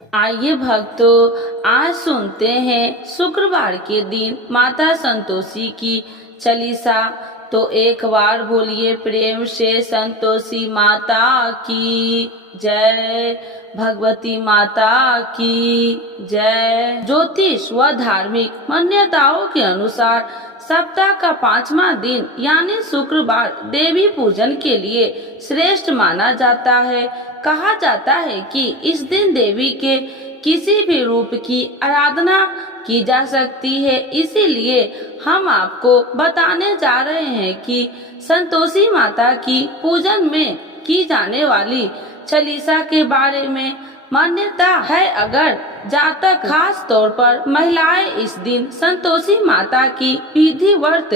आइए भक्तों, आज सुनते हैं शुक्रवार के दिन माता संतोषी की चालीसा। तो एक बार बोलिए प्रेम से, संतोषी माता की जय, भगवती माता की जय। ज्योतिष व धार्मिक मान्यताओं के अनुसार सप्ताह का 5वां दिन यानी शुक्रवार देवी पूजन के लिए श्रेष्ठ माना जाता है। कहा जाता है कि इस दिन देवी के किसी भी रूप की आराधना की जा सकती है। इसीलिए हम आपको बताने जा रहे हैं कि संतोषी माता की पूजन में की जाने वाली चालीसा के बारे में। मान्यता है अगर जातक खास तौर पर महिलाएं इस दिन संतोषी माता की विधिवत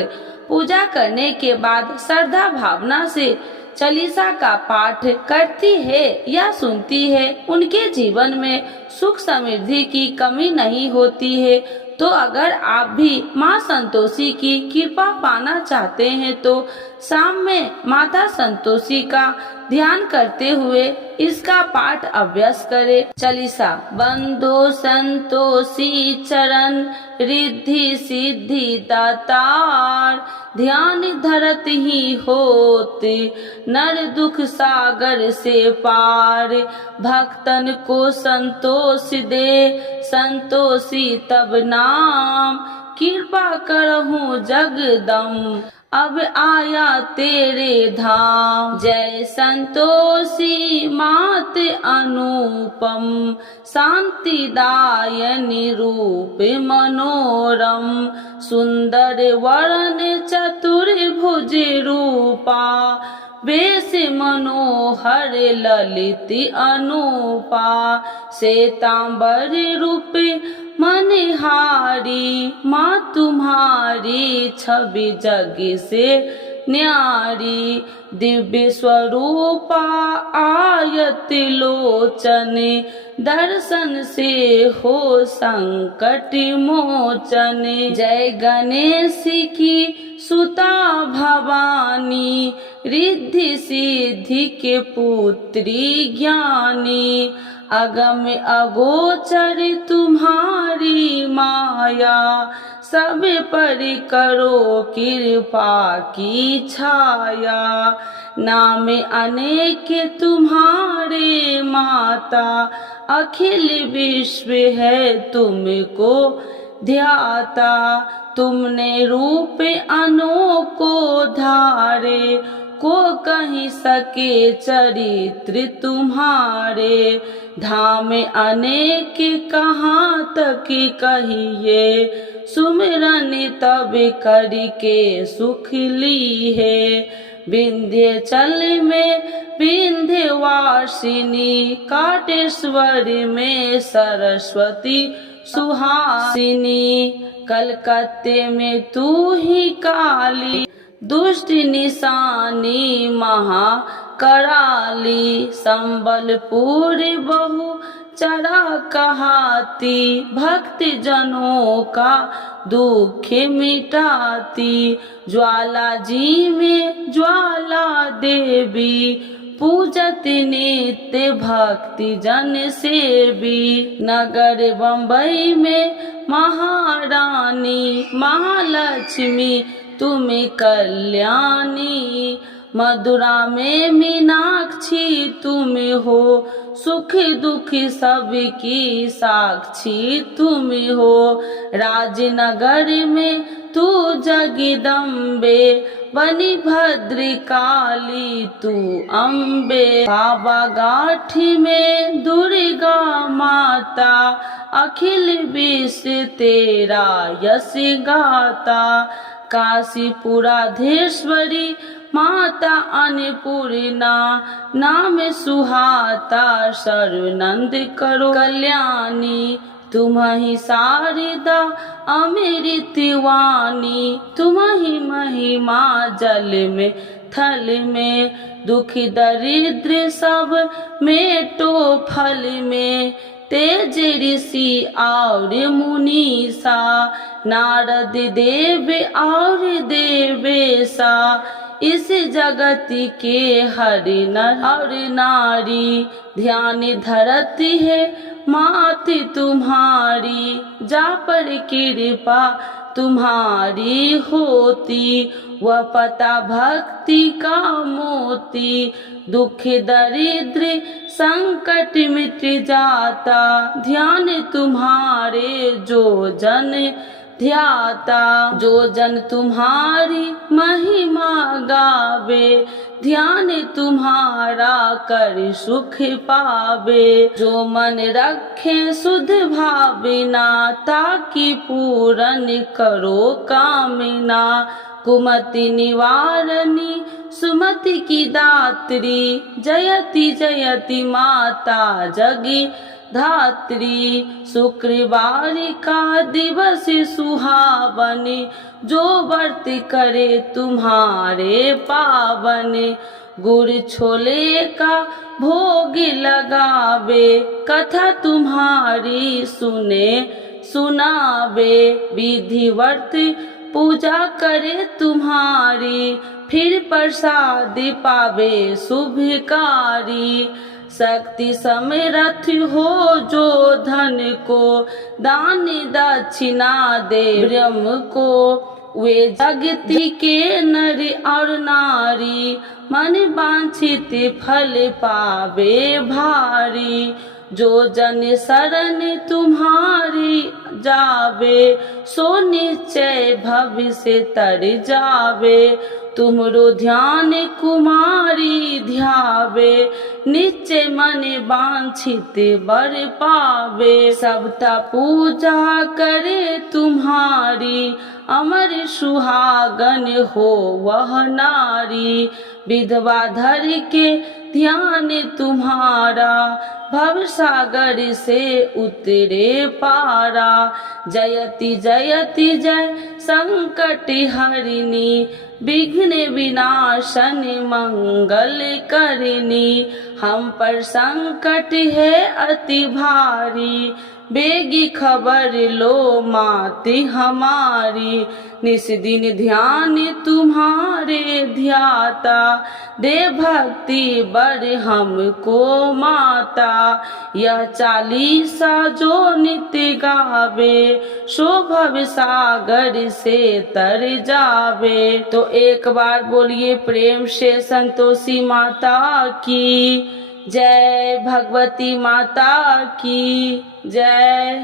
पूजा करने के बाद श्रद्धा भावना से चालीसा का पाठ करती है या सुनती है, उनके जीवन में सुख समृद्धि की कमी नहीं होती है। तो अगर आप भी माँ संतोषी की कृपा पाना चाहते हैं तो शाम में माता संतोषी का ध्यान करते हुए इसका पाठ अभ्यास करें। चालीसा। बंधो संतोषी चरण रिद्धि सिद्धि दातार, ध्यान धरत ही होते नर दुख सागर से पार। भक्तन को संतोष दे संतोषी तब नाम, कृपा करहूँ जगदम अब आया तेरे धाम। जय संतोषी मात अनुपम, शांतिदायनि रूप मनोरम। सुंदर वरण चतुर्भुज रूपा, वेश मनोहर ललित अनूपा। श्वेतांबर रूप मनहारी, माँ तुम्हारी छवि जग से न्यारी। दिव्य स्वरूपा आयत लोचन, दर्शन से हो संकट मोचन। जय गणेश की सुता भवानी, रिद्धि सिद्धि के पुत्री ज्ञानी। अगम अगोचर तुम्हारी माया, सब पर करो कृपा की छाया। नाम अनेक तुम्हारे माता, अखिल विश्व है तुमको ध्याता। तुमने रूप अनोको धारे, को कहीं सके चरित्र तुम्हारे। धाम अनेक कहाँ तक कहिए, सुमिरन तब करके सुख ली है। विंध्याचल में विंध्यवासिनी, काटेश्वर में सरस्वती सुहासिनी। कलकत्ते में तू ही काली, दुष्ट निशानी महाकराली। संबलपुर बहु चरा कहाती, भक्त जनों का दुख मिटाती। ज्वाला जी में ज्वाला देवी, पूजत नित्य भक्ति जन सेवी। नगर बम्बई में महारानी, महालक्ष्मी तुम कल्याणी। मधुरा में मीनाक्षी तुम हो, सुख दुख सबकी साक्षी तुम हो। राजनगर में तू जगदम्बे, बनी भद्रकाली तू अम्बे। बाबा गाठी में दुर्गा माता, अखिल विश्व तेरा यश गाता। काशीपुराधीश्वरी माता अन्नपूर्णा, नाम सुहाता सर्वनंद करो कल्याणी। तुम्हि शारदा अमृतवाणी, तुम्हि महिमा जल में थल में। दुख दरिद्र सब मेटो फल में, तेज ऋषि और मुनीसा। नारद देव और देवेशा, इस जगत के हरि नर और नारी। ध्यान धरती है माँ तुम्हारी, जा पर कृपा तुम्हारी होती, वह पता भक्ति का मोती। दुख दरिद्र संकट मिट जाता, ध्यान तुम्हारे जो जन ध्याता। जो जन तुम्हारी महिमा गावे, ध्यान तुम्हारा कर सुख पावे। जो मन रखे शुद्ध भावना, ताकि पूरन करो कामना। कुमति निवारणी सुमति की दात्री, जयति जयति माता जगी धात्री। शुक्रवार का दिवस सुहावन, जो व्रत करे तुम्हारे पावन। गुड़ छोले का भोग लगावे, कथा तुम्हारी सुने सुनावे। विधि व्रत पूजा करे तुम्हारी, फिर प्रसाद पावे शुभकारी। शक्ति समरथ हो जो धन को, दान दक्षिणा दे ब्रह्म को। वे जगति के नर और नारी, मन वांछित फल पावे भारी। जो जन शरण तुम्हारी जावे, सो निश्चय भविष्य तर जावे। तुमरो ध्यान कुमारी ध्यावे, निश्चय मन वांछित वर पावे। सबता पूजा करे तुम्हारी, अमर सुहागन हो वह नारी। विधवा धर के ध्यान तुम्हारा, भव सागर से उतरे पारा। जयति जयति जय संकट हरिणी, विघ्न विनाशन मंगल करिणी। हम पर संकट है अति भारी, बेगी खबर लो माती हमारी। निस दिन ध्यान तुम्हारे ध्याता, दे भक्ति बर हमको माता। यह चालीसा जो नित्य गावे, सो भव सागर से तर जावे। तो एक बार बोलिए प्रेम से संतोषी माता की जय, भगवती माता की जय।